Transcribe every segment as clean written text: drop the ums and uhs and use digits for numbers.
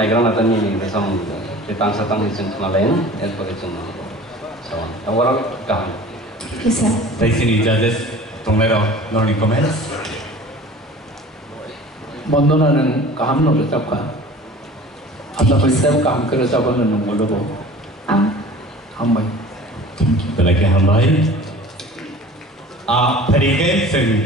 naikran atau ni besok ditang satang di sini lain, itu cuma so awal kaham. Yes sir. Dari sini judges tunggu no comments. Bandana kaham no resap kah? Atau resap kaham kerja apa nunggu logo? Hambai. Thank you. Belagi hambai. Pergi sini.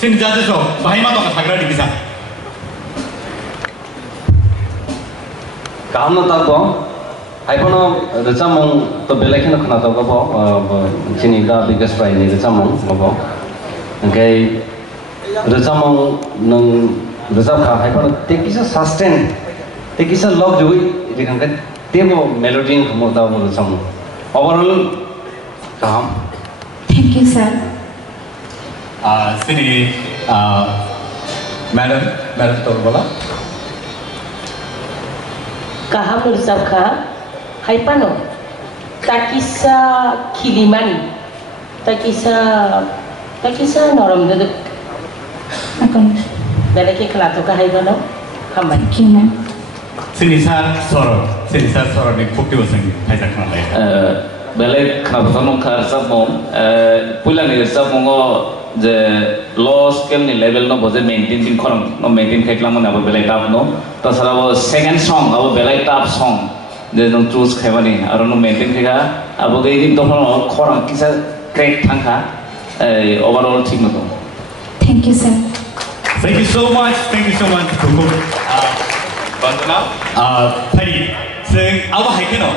Sini judges lo, bahaya mah tak sagra di bisa. Kaham tak boh, iPhone recamong tu belakin nak tahu boh, sini dah biggest prize ni recamong boh. Okay, recamong nung recap kah iPhone tekisa sustain, tekisa love juga, jadi kan temo melody kamu tahu recamong. Overall kaham. Thank you sir. Sini madam tu bola. Kaham bersab kah, hai pano, takisa kilimani, takisa noram duduk. Akan. Belaki kelatu kah hai pano, hamai. Thank you ma'am. Sini sar soror ni bukti wasang hai sakna lagi. Belak kenapa kamu kerja mom? Pulang ni kerja mongo je low scale ni level no boleh maintain din korang no maintain kayak lama ni apa belak tap no. Tasara wo second song apa belak tap song je no choose kayak mana? Aron no maintain kayak apa kayak ini tu korang kisah crack thangka overall thing no. Thank you sir. Thank you so much. Bandana. Tadi, seng apa hai keno?